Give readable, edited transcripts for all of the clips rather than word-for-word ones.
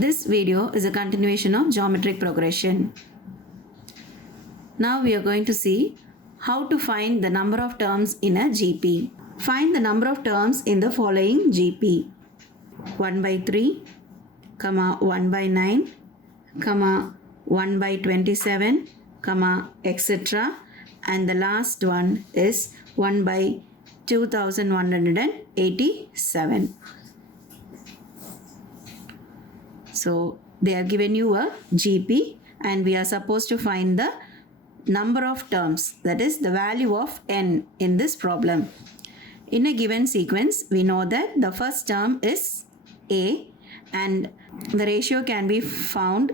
This video is a continuation of geometric progression. Now we are going to see how to find the number of terms in a GP. Find the number of terms in the following GP. 1 by 3, 1 by 9, 1 by 27, etc. And the last one is 1 by 2187. So they have given you a GP and we are supposed to find the number of terms, that is the value of n in this problem. In a given sequence, we know that the first term is a and the ratio can be found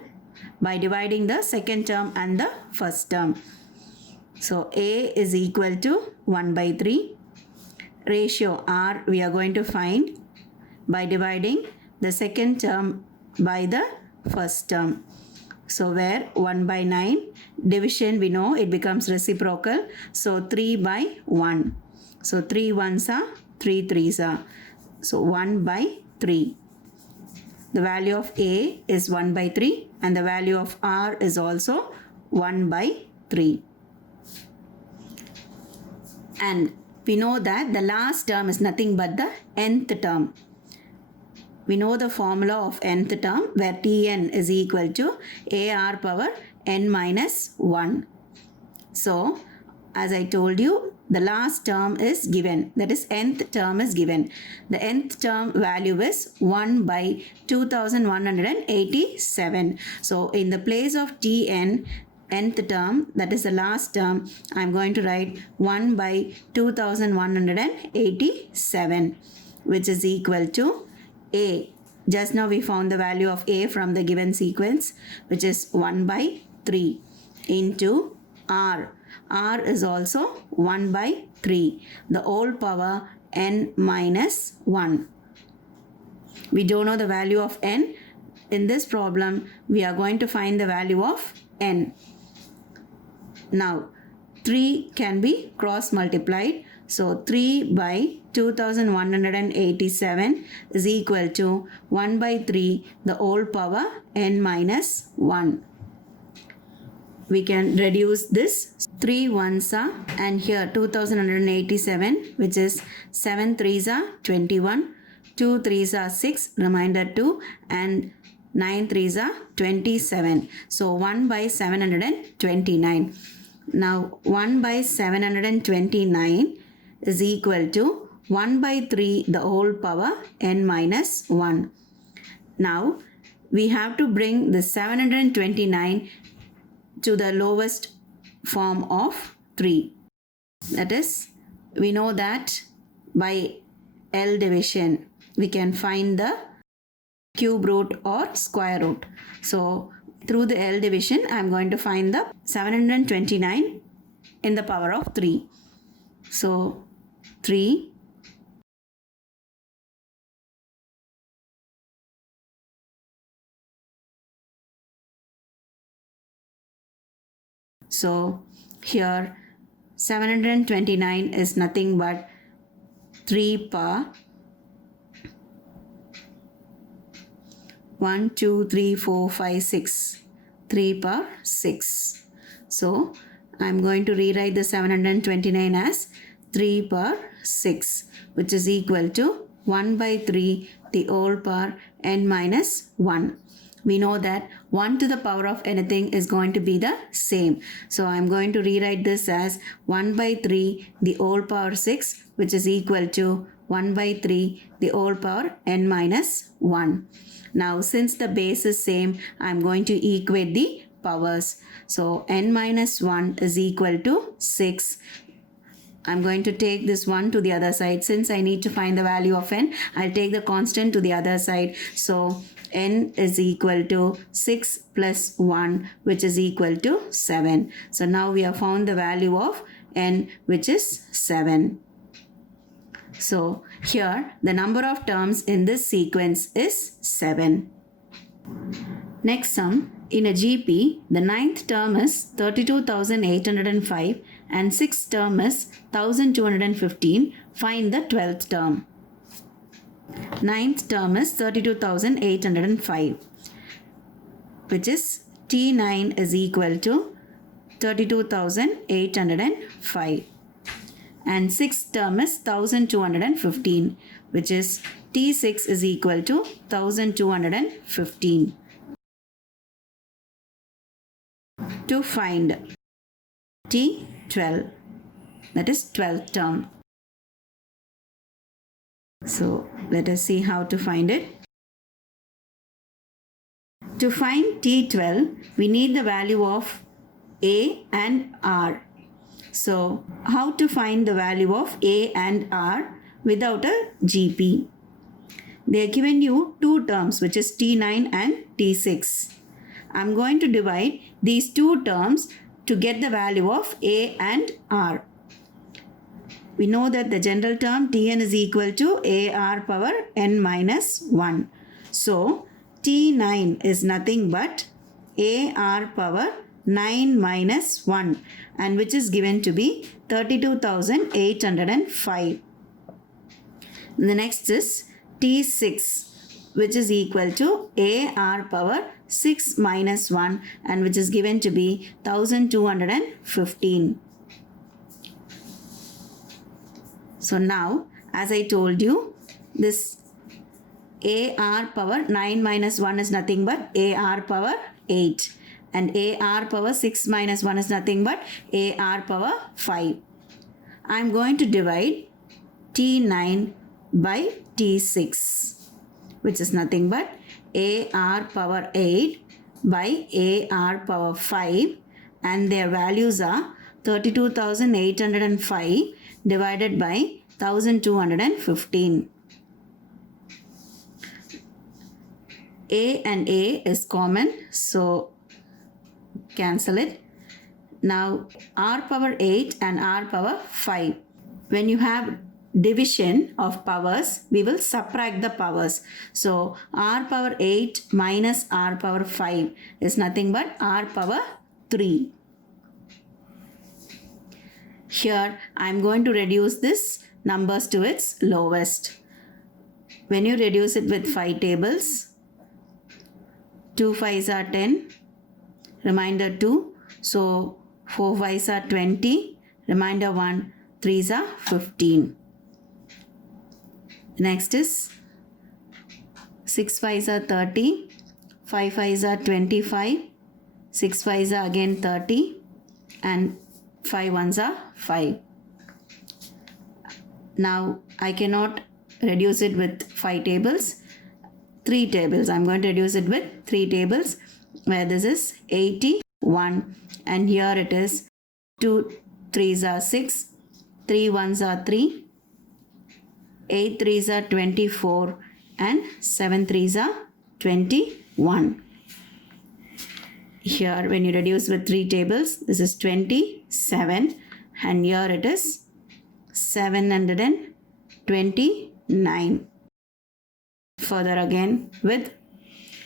by dividing the second term and the first term. So a is equal to 1 by 3. Ratio r we are going to find by dividing the second term by the first term. So where 1 by 9, division we know it becomes reciprocal. So 3 by 1. So 3 ones are 3 threes are. So 1 by 3. The value of a is 1 by 3 and the value of r is also 1 by 3. And we know that the last term is nothing but the nth term. We know the formula of nth term where Tn is equal to ar power n minus 1. So, as I told you, the last term is given, that is nth term is given. The nth term value is 1 by 2187. So, in the place of Tn, nth term, that is the last term, I am going to write 1 by 2187, which is equal to a. Just now we found the value of a from the given sequence, which is 1 by 3 into r. r is also 1 by 3, the whole power n minus 1. We don't know the value of n. In this problem, we are going to find the value of n. Now, 3 can be cross multiplied. So 3 by 2187 is equal to 1 by 3, the whole power n minus 1. We can reduce this 3 ones are and here 2187, which is 7 threes are 21, 2 threes are 6, remainder 2, and 9 threes are 27. So 1 by 729. Now 1 by 729 is equal to 1 by 3 the whole power n minus 1. Now we have to bring the 729 to the lowest form of 3. That is, we know that by L division we can find the cube root or square root. So through the L division I am going to find the 729 in the power of 3. So 3 so here 729 is nothing but 3 power 1, 2, 3, 4, 5, 6. 3 power 6. So I am going to rewrite the 729 as 3 power 6, which is equal to 1 by 3 the whole power n minus 1. We know that 1 to the power of anything is going to be the same. So I am going to rewrite this as 1 by 3 the whole power 6, which is equal to 1 by 3 the whole power n minus 1. Now since the base is same, I am going to equate the powers. So n minus 1 is equal to 6. I'm going to take this 1 to the other side. Since I need to find the value of n, I'll take the constant to the other side. So n is equal to 6 plus 1, which is equal to 7. So now we have found the value of n, which is 7. So here the number of terms in this sequence is 7. Next sum, in a GP, the 9th term is 32,805 and 6th term is 1,215. Find the 12th term. 9th term is 32,805. which is T9 is equal to 32,805. And sixth term is 1215, which is T6 is equal to 1215. To find T12, that is 12th term. So let us see how to find it. To find T12, we need the value of A and R. So how to find the value of A and R without a GP? They are given you two terms, which is T9 and T6. I'm going to divide these two terms to get the value of A and R. We know that the general term Tn is equal to AR power n minus 1. So T9 is nothing but AR power 9 minus 1, and which is given to be 32,805. The next is T6, which is equal to AR power 6 minus 1, and which is given to be 1215. So now, as I told you, this AR power 9 minus 1 is nothing but AR power 8. And AR power 6 minus 1 is nothing but AR power 5. I am going to divide T9 by T6, which is nothing but AR power 8 by AR power 5, and their values are 32,805 divided by 1215. A and A is common, so cancel it. Now R power 8 and R power 5. When you have division of powers, we will subtract the powers. So R power 8 minus R power 5 is nothing but R power 3. Here I am going to reduce this numbers to its lowest. When you reduce it with 5 tables, 2 5s are 10, remainder 2, so 4 5s are 20, remainder 1, 3s are 15. Next is 6 5s are 30, 5 5s are 25, 6 5s are again 30, and 5 1s are 5. Now I cannot reduce it with 5 tables, 3 tables. I'm going to reduce it with 3 tables, where this is 81, and here it is 2 3s are 6, 3 1s are 3, 8 3s are 24, and 7 3s are 21. Here when you reduce with 3 tables, this is 27, and here it is 729. Further again with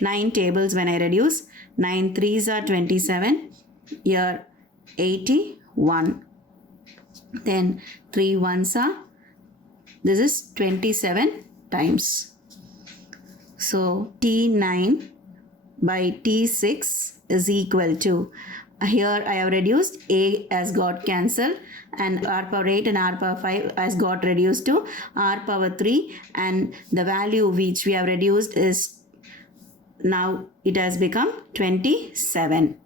9 tables, when I reduce, 9 3s are 27, here 81, then 3 1s are, this is 27 times. So T9 by T6 is equal to, here I have reduced, A has got cancelled, and R power 8 and R power 5 has got reduced to R power 3, and the value which we have reduced is, now it has become 27.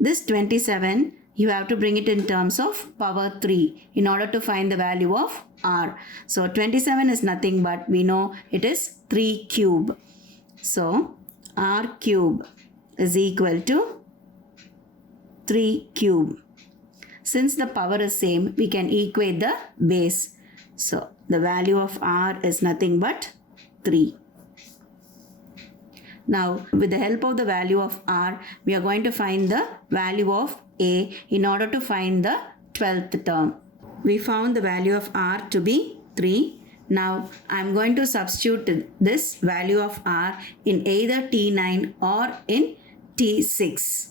This 27, you have to bring it in terms of power 3 in order to find the value of R. So 27 is nothing but, we know it is 3 cube. So R cube is equal to 3 cube. Since the power is same, we can equate the base. So the value of R is nothing but 3. Now with the help of the value of R, we are going to find the value of A in order to find the 12th term. We found the value of R to be 3. Now I am going to substitute this value of R in either T9 or in T6.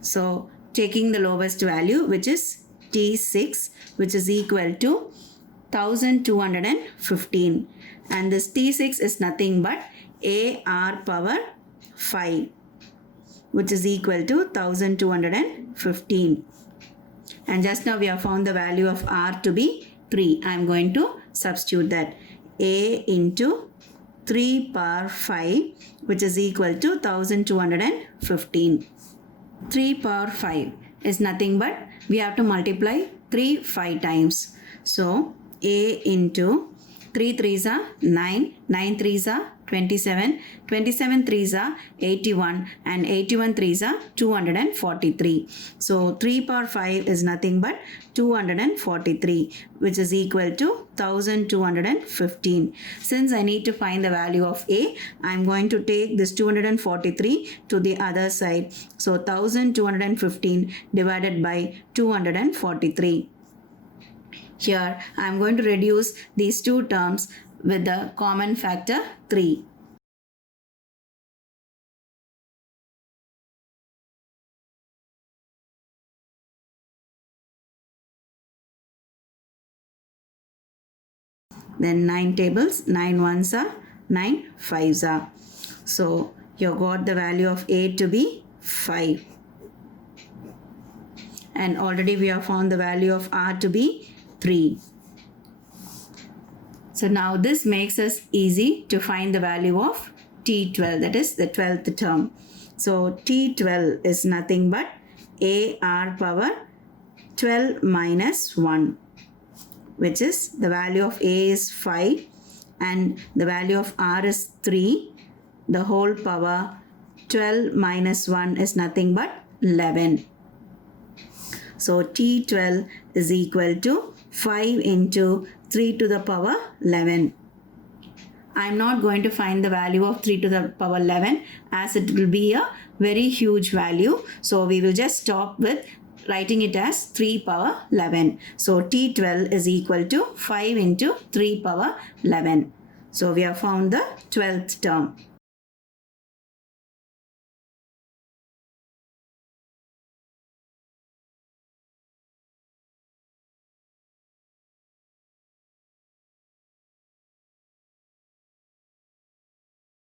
So taking the lowest value, which is T6, which is equal to 1215, and this T6 is nothing but AR power 5. which is equal to 1215. And just now we have found the value of r to be 3. I am going to substitute that. A into 3 power 5, which is equal to 1215. 3 power 5 is nothing but we have to multiply 3 5 times. So A into 3 3s are 9, 9 3s are 27, 27 3s are 81, and 81 3s are 243. So 3 power 5 is nothing but 243, which is equal to 1215. Since I need to find the value of A, I am going to take this 243 to the other side. So 1215 divided by 243. Here I am going to reduce these two terms with the common factor 3. Then 9 tables, 9 ones are, 9 fives are. So you got the value of A to be 5. And already we have found the value of R to be 3. So now this makes us easy to find the value of T12, that is the 12th term. So T12 is nothing but AR power 12 minus 1, which is the value of A is 5 and the value of R is 3. The whole power 12 minus 1 is nothing but 11. So T12 is equal to 5 into 3 to the power 11. I am not going to find the value of 3 to the power 11 as it will be a very huge value. So we will just stop with writing it as 3 power 11. So T12 is equal to 5 into 3 power 11. So we have found the 12th term.